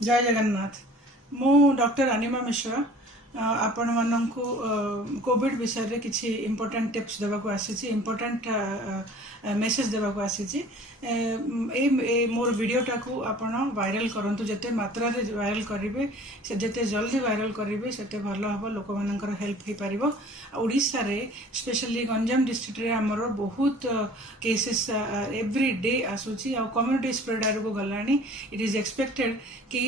जय जगन्नाथ। मु डॉक्टर अनिमा मिश्रा आपण मानक कोविड विषय रे किछि इम्पोर्टेंट टिप्स देवा को आसी इम्पोर्टेंट मेसेज देवा को आसी मोर वीडियोटा को आपण वायरल करंतु जते मात्रा रे वायरल करिवे से जते जल्दी वायरल करिवे सेते भलो हबो लोक मानकर हेल्प ही पारिबो। ओडिसा रे स्पेशली गंजाम डिस्ट्रिक्ट रे हमर बहुत केसेस एवरी डे आसुची आ कम्युनिटी स्प्रेड आरो गलानी। इट इज एक्सपेक्टेड कि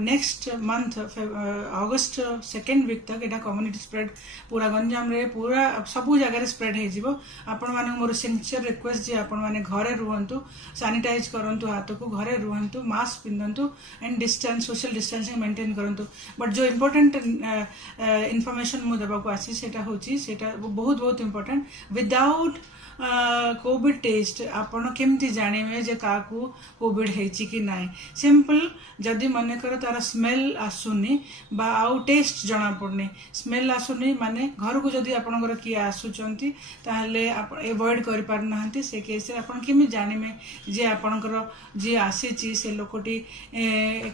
नेक्स्ट मंथ अगस्त सेकेंड वीक तक एटा कम्युनिटी स्प्रेड पूरा गंजाम रे पूरा सबु जगह स्प्रेड हो जिवो। आपण माने मोर सिंसियर रिक्वेस्ट जे आपण माने घरे रुहंतु, सैनिटाइज करंतु, हाथ को घरे रुहंतु, मास्क पिंधंतु and distance social distancing maintain करंतु। बट जो इम्पोर्टेंट इनफॉरमेशन मु देबा को आसी सेटा होची सेटा बहुत बहुत इम्पोर्टेंट। विदाउट कोविड टेस्ट आपण केमती जानिबे जे काकू कोविड हेची कि नाय। सिंपल जदि मन कर तार स्मेल आसुनी बा आउ टेस्ट जना पड़नी, स्मेल आसुनी माने घर को जदि आपनकर किए आसुचंती ताहले आप एवॉइड करि पार नाहंती से केस रे आपण केमि जानिबे जे आपनकर जे आसीची से लोकटी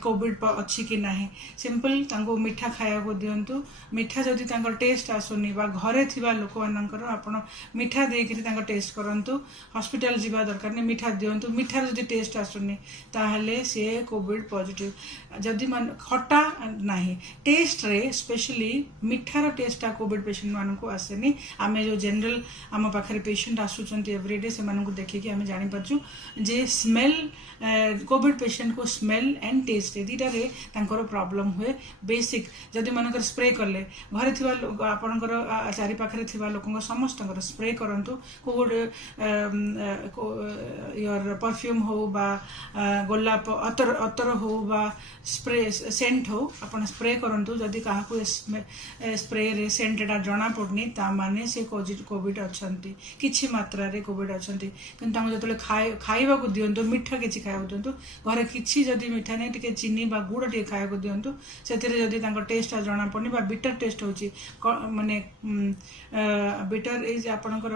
कोविड अछि कि नाही। सिंपल तांको मीठा खाया को दियंतु। मीठा जदि तांकर टेस्ट आसुनी बा घरे थिबा लोक मानकर आपण मीठा देकरी तांकर टेस्ट करंतु। हॉस्पिटल जीवा दरकार नहीं, मीठा दियंतु। मीठा जदि टेस्ट आसुनी ताहले से कोविड पॉजिटिव। जदि मन खट्टा नाही टेस्ट रे स्पेशली मीठार टेस्ट कोविड पेशेंट मानक आसेनी। आमे जो जनरल आम पाखे पेशेंट आसुचंती एवरीडे से मानक देखिकी आमे जानि परछु जे स्मेल कोविड पेशेंट को स्मेल एंड टेस्ट दीटा रे तांकर प्रॉब्लम हुए। बेसिक जदि मनकर स्प्रे करले घरे थिबा आपनकर चारि पाखरे थिबा लोकंग समस्तंकर स्प्रे करंतु। कोविड योर परफ्यूम हो बा गोलाप अतर हो बा स्प्रे सेंट हो आपण स्प्रे करंतु। जदि काहाकू स्प्रे रे सेंट एटा जना पड़नी ता माने से कोविड अछंती, किछि मात्रा रे कोविड अछंती। किंतु तांको जतले खाइबा को दियंतु, मीठा किछि खाइबा दियंतु। घरे किछि जदि मीठा नै टिके चीनी बा गुड़ टिके खाइबा को दियंतु। सेतिरे जदि तांको टेस्ट जना पड़नी बा बिटर टेस्ट होची माने बिटर इज आपनकर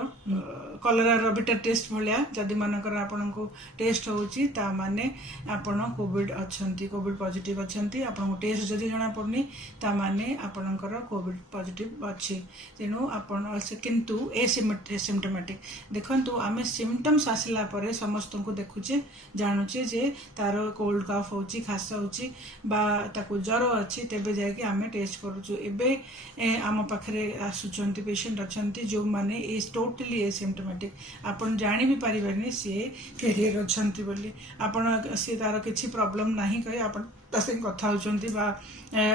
कलरा बिटर टेस्ट भलिया जदि मानकर आपनको टेस्ट होची ता माने आपण कोविड अछंती, कोविड पॉजिटिव अछंती। आपनको टेस्ट जदि जना पड़नी ता माने आपनकर कोविड पॉजिटिव अछि। तेनु आपण किंतु एसिम्टोमेटिक देखंतु आमे सिम्पटम्स आसिला परे समस्त को देखुचे जानुचे जे तार कोल्ड कफ होची, खास होची बा ताको ज्वर अछि तेबे जाय कि आमे टेस्ट करूछु। एबे आम पाखरे आसुचंती पेशेंट अछंती जो माने इज टोटली एसिम्टोमेटिक। आपण जानि भी परिबेनी से कैरियर अछंती बोली। आपण से तार किछि प्रॉब्लम नाही कहि आपण तासे कथा होचंती बा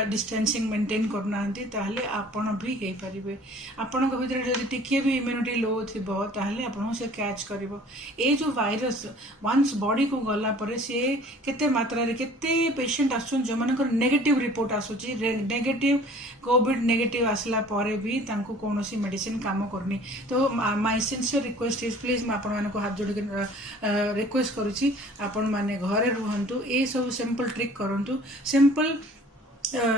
डिस्टेंसिंग मेंटेन करनांती ताहले आपण भी हे परिबे। आपण को भीतर जदि टिके भी इम्यूनिटी लो थिबो ताहले आपण से कैच करिवो। ए जो वायरस वंस बॉडी को गला परे से केते मात्रा रे केते पेशेंट आसुन जो मानकर नेगेटिव रिपोर्ट आसुची, नेगेटिव कोविड नेगेटिव आसला परे भी तांको कोनोसी मेडिसिन काम करनी। तो my sincere request is please मैं आपण मानको हाथ जोड़ के रिक्वेस्ट करूची आपण माने घरे रुहंतु। ए सब सिंपल ट्रिक करंतु, सिंपल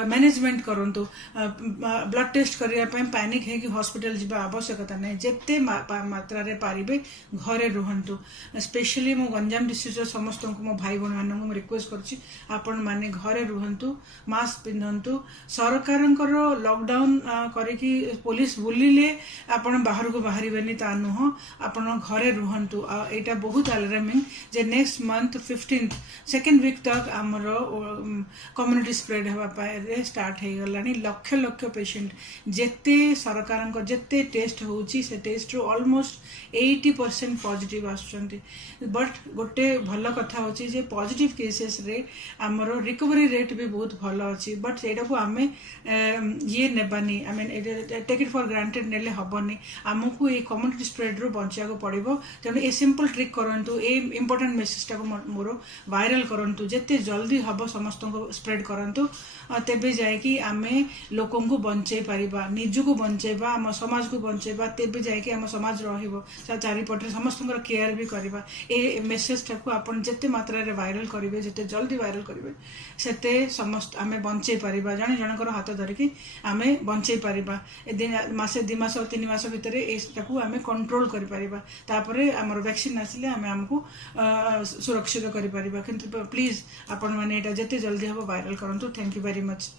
मैनेजमेंट करंतु। ब्लड टेस्ट करिया पे पैनिक है कि हॉस्पिटल जीवा आवश्यकता नहीं। जेते मात्रा रे पारिबे घरे रुहंतु। स्पेशली मो गंजाम डिस्ट्रिक्ट समस्त को मो भाई बहन मानक रिक्वेस्ट करछि आपण माने घरे रुहंतु, मास्क पिंधंतु। सरकारंकर लॉकडाउन करिकि पुलिस बुलिले आपण बाहर को बाहरिबेनी ता नुह, आपण घरे रुहंतु। एटा बहुत अलार्मिंग जे नेक्स्ट मंथ 15 सेकेंड वीक तक हमरो कम्युनिटी स्प्रेड हेबा स्टार्ट हो गलानी। लक्ष लक्ष पेशेंट जेते सरकार जेते टेस्ट होची से टेस्ट रो ऑलमोस्ट 80% पॉजिटिव आसुचंती। बट गोटे भल कथा होची जे पॉजिटिव केसेस रे हमरो रिकवरी रेट भी बहुत भल अछि। बट एटा को आमे ये नेबानी, I mean take it for granted नेले हबनी। हमकु ए कम्युनिटी स्प्रेड रो बंचिया को पड़िबो। तेनु ए सिंपल ट्रिक करंतु, ए इंपोर्टेंट मेसेज टा को मोरो वायरल करंतु। जेते जल्दी हबो समस्त को स्प्रेड करंतु। तेबे जायकि आमे लोकन को बंचै परिबा निजु को बंचैबा आम समाज को बंचैबा तेबे जायकि आम समाज रहिबो चारिपटे समस्तଙ୍କର केयर भी करबा ए मेसेज टाको आपण जते मात्रा रे वायरल करिवे जते जल्दी वायरल करिवे सेते समस्त आमे बंचै परिबा जणे जनकर हाथ धरिकी आमे बंचै परिबा ए दिन मासे 2 मास 3 मास भितरे एटाको आमे कंट्रोल करि परिबा तापरे हमर वैक्सीन आसिले आमे हमको सुरक्षित करि परिबा किंतु प्लीज आपण माने एटा जते जल्दी हबो वायरल करंतु थैंक यू वेरी मच।